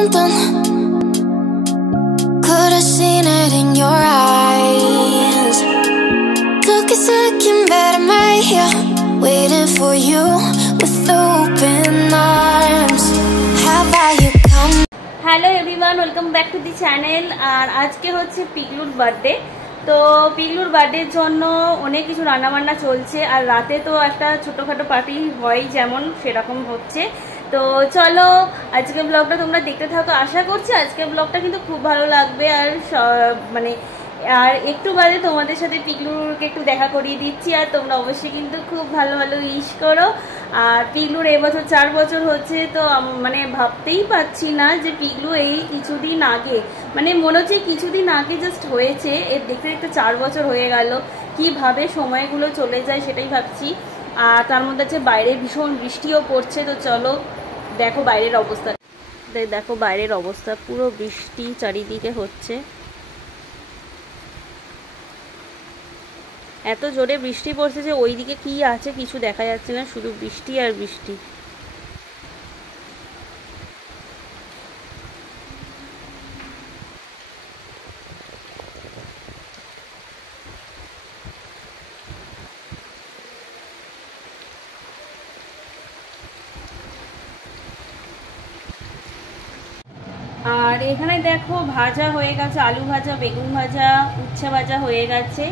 something. Could have seen it in your eyes. Took a second, but I'm right here, waiting for you with open arms. How about you come? Hello everyone, welcome back to the channel. আর আজকে হচ্ছে পিগলুর birthday. তো পিগলুর বার্থডের জন্য অনেক কিছু রান্নাবান্না চলছে, আর রাতে তো একটা ছোটোখাটো পার্টি হয় যেমন সেরকম হচ্ছে। তো চলো আজকে ব্লগটা তোমরা দেখতে থাকো, আশা করছি আজকে ব্লগটা কিন্তু খুব ভালো লাগবে। আর একটু বাদে তোমাদের সাথে পিগলুরকে একটু দেখা করিয়ে দিচ্ছি, আর তোমরা অবশ্যই কিন্তু খুব ভালো ভালো উইশ করো। আর পিগলুর এবছর 4 বছর হচ্ছে, তো মানে ভাবতেই পারছি না যে পিগলু এই কিছুদিন আগে, মানে মনে হচ্ছে কিছুদিন আগে জাস্ট হয়েছে, এর দেখতে দেখতে 4 বছর হয়ে গেল। কিভাবে সময়গুলো চলে যায় সেটাই ভাবছি। আর তার মধ্যে হচ্ছে বাইরে ভীষণ বৃষ্টিও পড়ছে। তো চলো দেখো বাইরের অবস্থা, দেখো বাইরের অবস্থা, পুরো বৃষ্টি চারিদিকে হচ্ছে। এত জোরে বৃষ্টি পড়ছে যে ওইদিকে কি আছে কিছু দেখা যাচ্ছে না, শুধু বৃষ্টি আর বৃষ্টি। আর এখানে দেখো ভাজা হয়ে গেছে, আলু ভাজা, বেগুন ভাজা, উচ্ছে ভাজা হয়ে গেছে।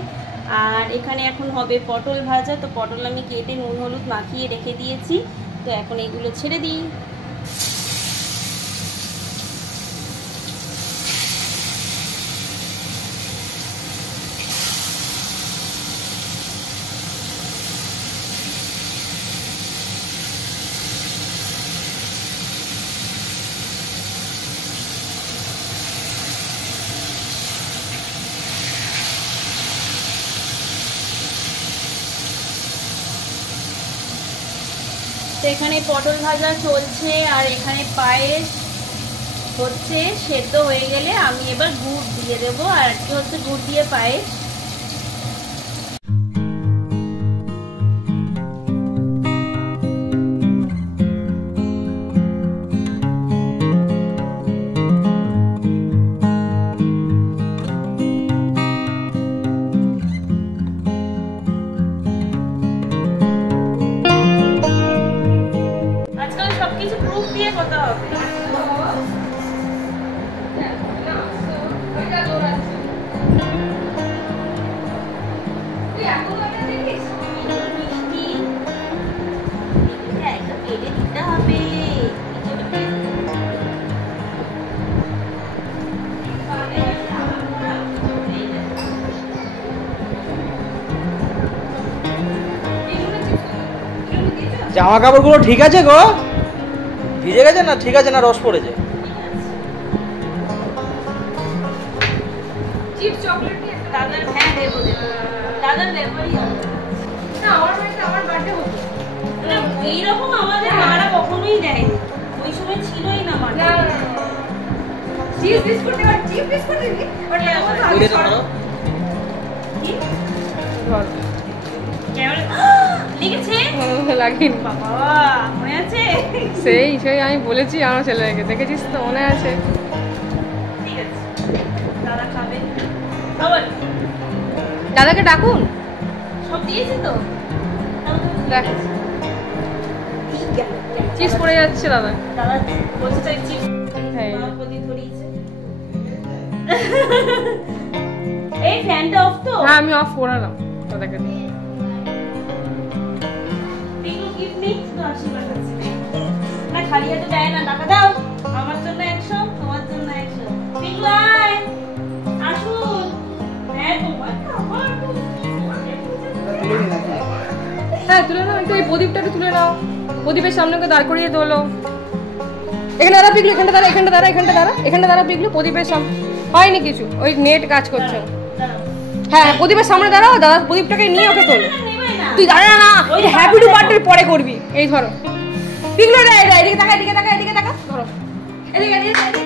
আর এখানে এখন হবে পটল ভাজা। তো পটল আমি কেটে নুন হলুদ মাখিয়ে রেখে দিয়েছি, তো এখন এগুলো ছেড়ে দিই। তো এখানে পটল ভাজা চলছে, আর এখানে পায়েস হচ্ছে। সেদ্ধ হয়ে গেলে আমি এবার গুড় দিয়ে দেবো, আর আজকে হচ্ছে গুড় দিয়ে পায়েস। সবকিছু প্রুফ দিয়ে কথা হবে। জামা কাপড়গুলো ঠিক আছে গো? ভিজে গেছে না? ঠিক আছে না রস পড়েছে? চিপস চকলেট দিয়ে দাদার, হ্যাঁ দেবো দাদার দেবই না। আমার বাড়িতে আমার বার্থডে হতো না এইরকম, আমাদের মারা কখনোই দেয়নি, ওই সময় ছিলই না মারা। চিপস বিস্কুট দেওয়া, চিপস বিস্কুট দিবি ওটা আগে করো কি ধর লিখেছে লাগিন বাবা, মনে আছে? সেই আমি বলেছি আমার ছেলেকে, দেখেছিস তো, মনে আছে। ঠিক আছে, দাদা খাবে। আবার দাদাকে ডাকুন, সব দিয়েছি তো। দেখ চিপস পড়ে যাচ্ছে দাদা। দাদা বলছে তাই চিপস, হ্যাঁ প্রতি ধরিয়েছে। এই ফ্যানটা অফ তো? হ্যাঁ আমি অফ করালাম দাদাকে। না খালি হাতে দেয় না, টাকা দাও। আমার জন্য 100, তোমার জন্য 100। পিগলু আয়, আসুন। হ্যাঁ তোমার খাবার তো হ্যাঁ তুলে নাও, একটু এই প্রদীপটা একটু তুলে নাও, প্রদীপের সামনে দাঁড় করিয়ে তোলো। এখানে দাঁড়া পিগলু, এখানটা দাঁড়া, এখানটা দাঁড়া, এখানটা দাঁড়া, এখানটা দাঁড়া পিগলু, প্রদীপের সামনে। হয়নি কিছু, ওই নেট কাজ করছে। হ্যাঁ প্রদীপের সামনে দাঁড়াও, দাদা প্রদীপটাকে নিয়ে ওকে তোলো। তুই দাঁড়া না, ওই হ্যাপি টু বার্থডে পরে করবি। এই ধরো পিগলু, এদিকে তাকা, এদিকে তাকা, এদিকে তাকা, ধরো এদিকে এদিকে।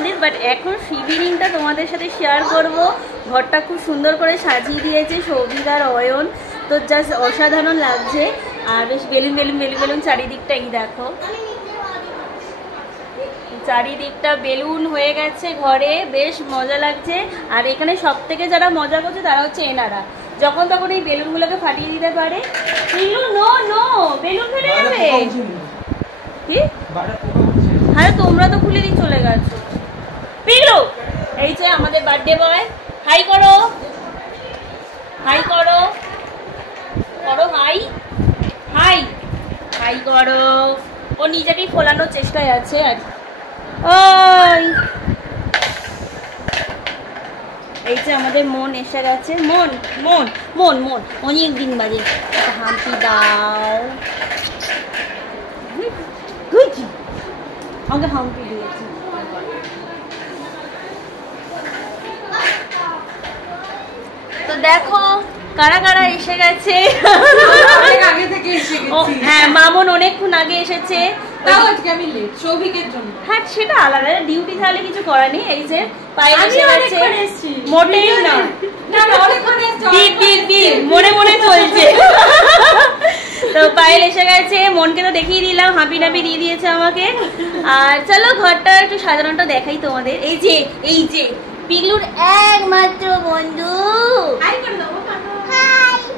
তোমাদের, বাট এখন ইভিনিংটা তোমাদের সাথে শেয়ার করব। ঘরটা খুব সুন্দর করে সাজিয়ে দিয়েছে সৌভিক আর অয়ন, তো জাস্ট অসাধারণ লাগছে। আর বেশ বেলুন বেলুন বেলুন বেলুন চারিদিকটা, এই দেখো চারিদিকটা বেলুন হয়ে গেছে ঘরে, বেশ মজা লাগছে। আর এখানে সব থেকে যারা মজা করছে তারা হচ্ছে এনারা, যখন তখন এই বেলুনগুলোকে ফাটিয়ে দিতে পারে। বেলুন ফেটে যাবে কি? হ্যাঁ তোমরা তো খুলে দিয়ে চলে গেছো। পিগলু এই যে আমাদের বার্থডে বয়, হাই করো, হাই করো, করো হাই, হাই হাই করো। ও নিজেকেই ফোলানোর চেষ্টায় আছে আর ওই। এই যে আমাদের মন এসে গেছে, মন মন মন মন অনেক দিন বাজে, একটা হাম্পি দাও। আমাকে হাম্পি দিয়েছি। তো দেখো কারা কারা এসে গেছে। হ্যাঁ মামুন অনেকক্ষণ আগে এসেছে, হ্যাঁ সেটা আলাদা ডিউটি, তাহলে কিছু করার নেই। এই যে পায়েল এসে গেছে, মোটেই না মনে মনে চলছে। তো পায়েল এসে গেছে, মনকে তো দেখিয়ে দিলাম, হাঁপি নাপি দিয়ে দিয়েছে আমাকে। আর চলো ঘরটা একটু সাজানোটা দেখাই তোমাদের। এই যে পিগলুর একমাত্র বন্ধু,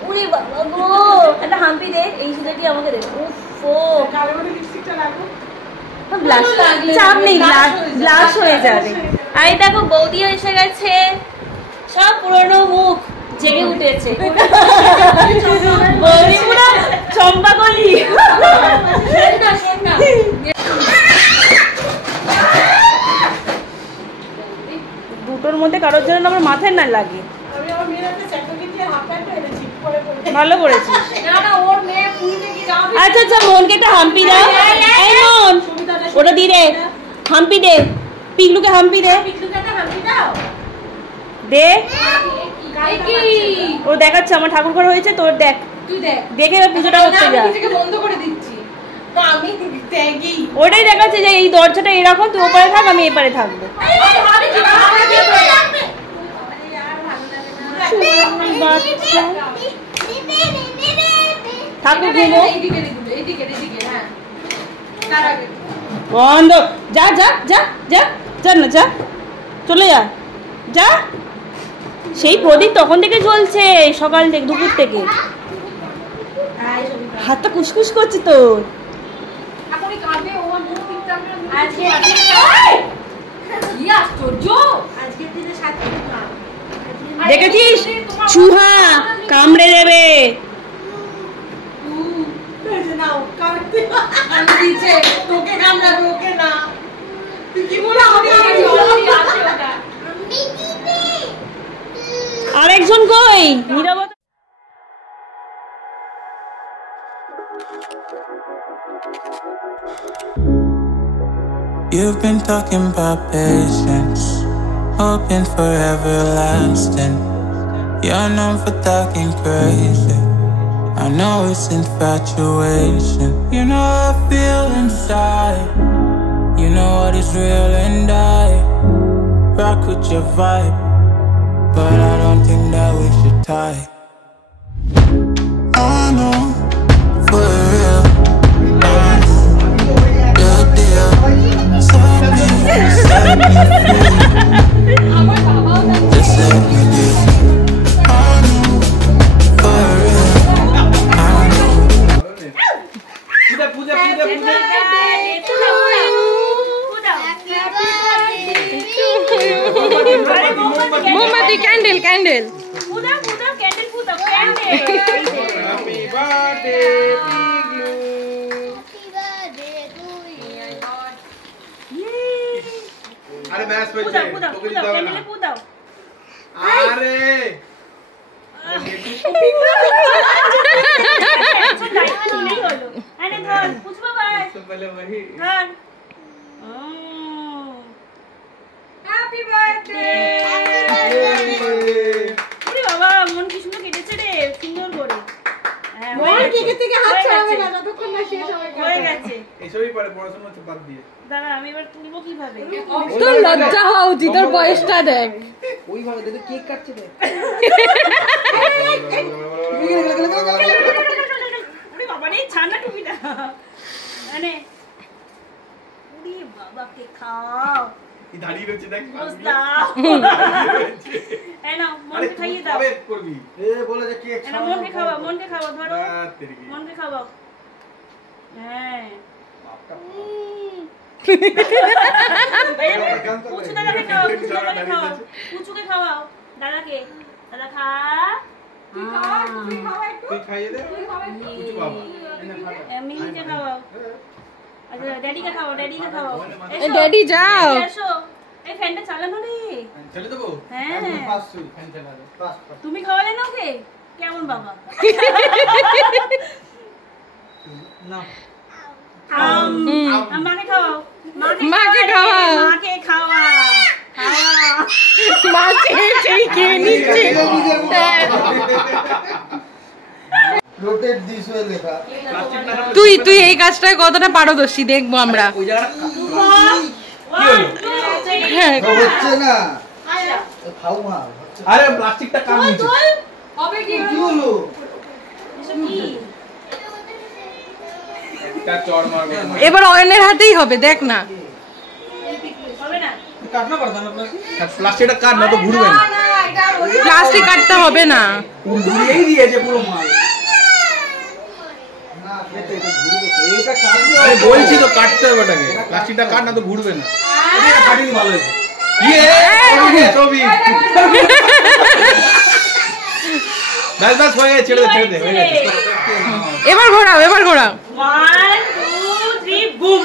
উরে বাবা গো, একটা হাম্পি দে, এই সুযোগটি আমাকে দে। চাপ নেই, ব্লাশ হয়ে যাবে। আর দেখো বৌদি এসে গেছে, সব পুরনো মুখ জেগে উঠেছে, বৌদি পুরো চম্পা কলি। দুটোর মধ্যে কারোর জন্য আমার মাথায় না লাগে, ভালো করেছিস। আচ্ছা আচ্ছা মনকে একটা হাম্পি দাও, এই মন ওটা দি রে, হাম্পি দে পিগলুকে, হাম্পি দে দে। ও দেখাচ্ছে আমার ঠাকুর ঘর হয়েছে, তোর দেখ, দেখে পুজোটা করতে যা। ওটাই দেখাচ্ছে যে এই দরজাটা এরকম, তুই ওপারে থাক আমি এপারে থাকবো। ঠাকুর ঘুমো বন্ধ, যা যা যা যা যা না যা, চলে যা যা। সেই প্রদীপ তখন থেকে জ্বলছে, সকাল থেকে দুপুর থেকে, হাতটা কুসকুস করছে তোর। দেখেছিস চুহা কামড়ে দেবে। আরেকজন কই নীরবতা। You've been talking about patience, hoping for everlasting. You're known for talking crazy, I know it's infatuation. You know I feel inside, you know what is real, and I rock with your vibe, but I don't think that we should tie. I know for real, I know the deal. Set me free, just set me free. I know for real, I know. মোমবাতি, candle candle আরে ব্যাস হয়েছে, তোকে দিতে হবে না। আরে বাবা মন কি সুন্দর কেটেছে রে, সুন্দর করে হ্যাঁ, মন কেকের থেকে হাত ছাড়াবে না যতক্ষণ না শেষ হবে। হয়ে গেছে। এইসবই পারে পড়াশোনা হচ্ছে বাদ দিয়ে। দাঁড়া আমি এবার তুলবো কিভাবে? তোর লজ্জা হওয়া উচিত, তোর বয়সটা দেখ। ওইভাবে দেখো কেক কাটছে দেখ। ওরে বাবা রে, ছানা টুপিটা। মানে ওরে বাবা কে খাও। এই দাঁড়িয়ে রয়েছে দেখ। বস্তা। এই নাও, মনকে খাইয়ে দাও। কবে করবি? বলে যে কেক এই নাও, মনকে খাওয়াও, ধরো। মনকে খাওয়াও। হ্যাঁ। পুচু দাদাকে খাওয়াও, পুচুকে খাওয়াও। দাদাকে, দাদা খা। তুই খাইয়ে দে। কিছু বাবা। মিমিকে খাওয়াও। আচ্ছা ড্যাডিকে খাওয়াও। এ ড্যাডি যাও। এসো। এই ফ্যানটা চালানো রে। চলে দেবো? হ্যাঁ। ফ্যান চালা দে। তুমি খাওয়ালে না ওকে? কেমন বাবা? না মাকে খাওয়াও। মাকে খাওয়াও। মাকে খাওয়া। মাকে সেই খেয়ে নিচ্ছে। রোটেট দিস ওয়ে লেখা। তুই এই কাজটায় কতটা পারদর্শী দেখবো আমরা। ওই জায়গাটা হ্যাঁ হচ্ছে না। খাও মা। আরে প্লাস্টিকটা কাম নিচে। হবে কি কি হলো? এসব কি? একটা চড় মারবে। এবার অয়নের হাতেই হবে, দেখ না। হবে না? কাট না পারতাম না প্লাস্টিকটা কাট না তো ঘুরবে না। প্লাস্টিক কাটতে হবে না। ঘুরিয়েই দিয়েছে পুরো মাল। না খেতে এটা ঘুরবে তো। এইটা কাটবো। আরে বলছি তো কাটতে হবে ওটাকে। প্লাস্টিকটা কাট না তো ঘুরবে না। এটা কাটিনি ভালো হয়েছে। ছবি। ব্যাস হয়ে গেছে, ছেড়ে দে হয়ে গেছে। এবার ঘোরাও। 1 2 3 বুম।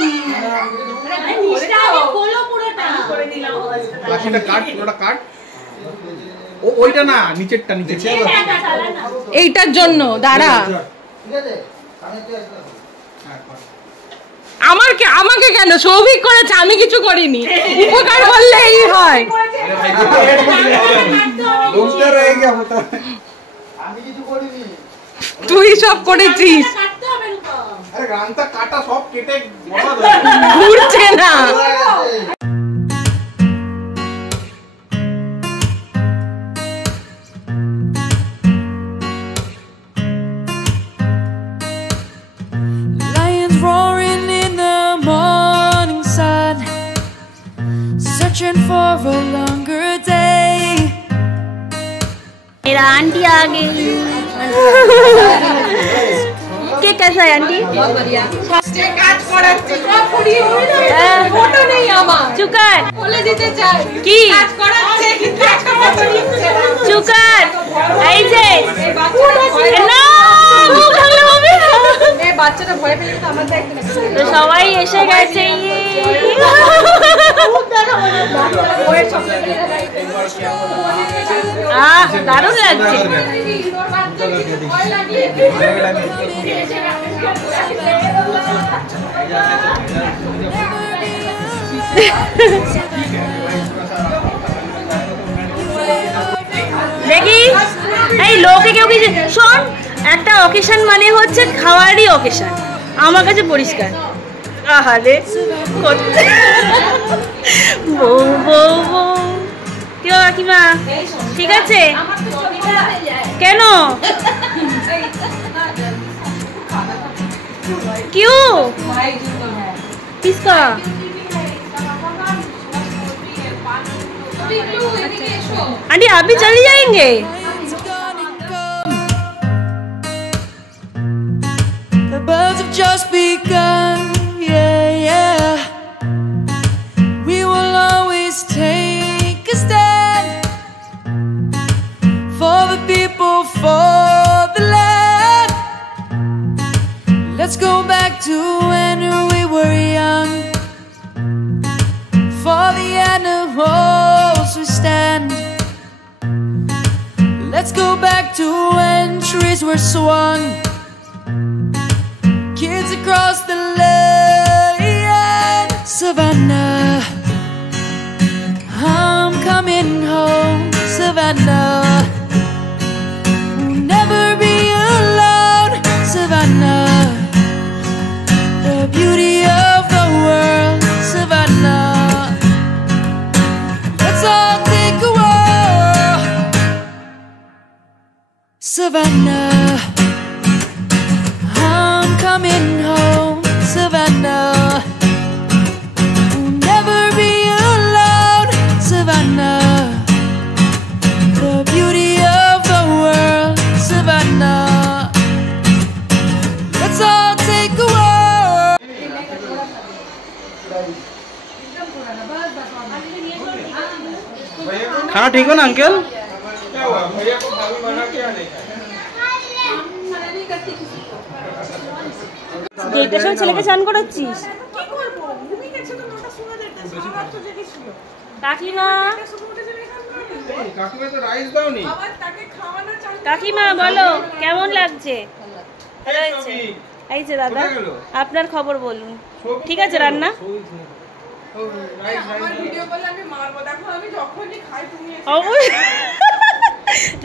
মিষ্টি খোলো পুরোটা। করে দিলাম অবস্থা। প্লাস্টিকটা কাট, পুরোটা কাট। ওইটা না, নিচেরটা। ফ্যানটা চালা না। এইটার জন্য দাঁড়া। ঠিক আছে? কানেক্টে আসলে। আমাকে কেন? সৌভিক করেছে, আমি কিছু করিনি। উপকার করলেই হয়। ঘুমতে রয়ে গিয়া হতো। আমি কিছু করিনি। তুই সব করেছিস। কাটতে হবে রূপম। আরে গানটা কাটা সব কেটে বসা দে। ঘুরছে না। Lions roaring in the morning sun, searching for a longer day. मेरा आंटी आ गई। के कैसा है आंटी? কাজ করাচ্ছে, সব পুড়িয়ে ফটো নেই আমার। চুকার বলে দিতে চাই কি কাজ করাচ্ছে, কিন্তু কাজ করতে দিচ্ছে না। চুকার এই যে এই বাচ্চাটা ভয় না ভালো হবে না। এই বাচ্চাটা ভয় পেলে তো আমার দায়িত্ব না। তো সবাই এসে গেছে। দারুণ লাগছে। দেখি এই লোকে কেউ কিছু শোন, একটা অকেশন মানে হচ্ছে খাওয়ারই অকেশন। আমার কাছে পরিষ্কার। আহারে করতে বউ বউ বউ। কি কাকিমা ঠিক আছে? কেন? क्यों? किसका? आंटी आप भी चली जाएंगे? The birds have just begun, yeah, yeah. We will always take a stand for the people, for the land. Let's go back to when we were young. For the animals we stand. Let's go back to when trees were swung. Kids across the land. Savannah, I'm coming home. Savannah, we'll never be alone. Savannah, I'm coming home, Savannah. We'll never be alone, Savannah. The beauty of the world, Savannah. Let's all take a walk. खाना ठीक हो ना uncle? भैया को भाभी बना के आने যেটা সব ছেলেকে চান করাচ্ছিস? কাকিমা, কাকিমা তো রাইস দাওনি। কাকিমা বলো কেমন লাগছে? ভালো হয়েছে? এই যে দাদা, আপনার খবর বলুন। ঠিক আছে রান্না?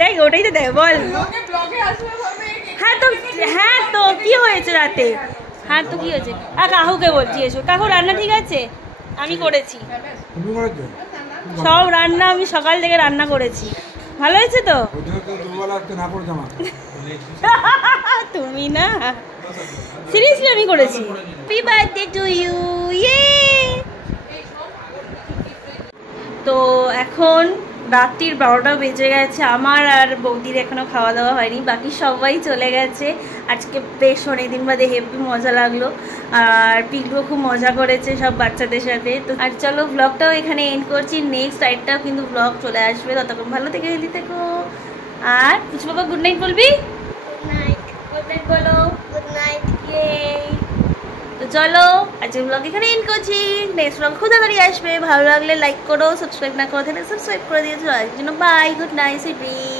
দেখ ওটাই তো দেখ, বল। হ্যাঁ তো কি হয়েছে রাতে? হ্যাঁ তো কি হয়েছে? কাকুকে বলছি এসো। কাকু রান্না ঠিক আছে? আমি করেছি সব রান্না, আমি সকাল থেকে রান্না করেছি। ভালো হয়েছে তো? তুমি না, সিরিয়াসলি আমি করেছি। Happy birthday to you. তো এখন রাত্রির 12টা বেজে গেছে, আমার আর বৌদির এখনো খাওয়া দাওয়া হয়নি, বাকি সবাই চলে গেছে। আজকে বেশ অনেকদিন বাদে হেভি মজা লাগলো, আর পিকলুও খুব মজা করেছে সব বাচ্চাদের সাথে। তো আর চলো ব্লগটাও এখানে এন্ড করছি, নেক্সট টাইমটাও কিন্তু ব্লগ চলে আসবে, ততক্ষণ ভালো থেকে হেলদি থেকো। আর কিছু বাবা গুড নাইট বলবি? গুড নাইট বলো। Good night. তো চলো আজকে ব্লগ এখানে এন্ড করছি, নেক্সট ব্লগ খুব তাড়াতাড়ি আসবে। ভালো লাগলে লাইক করো, সাবস্ক্রাইব না করে থাকলে সাবস্ক্রাইব করে দিয়েছো। আজকের জন্য bye, good night, sweet dream.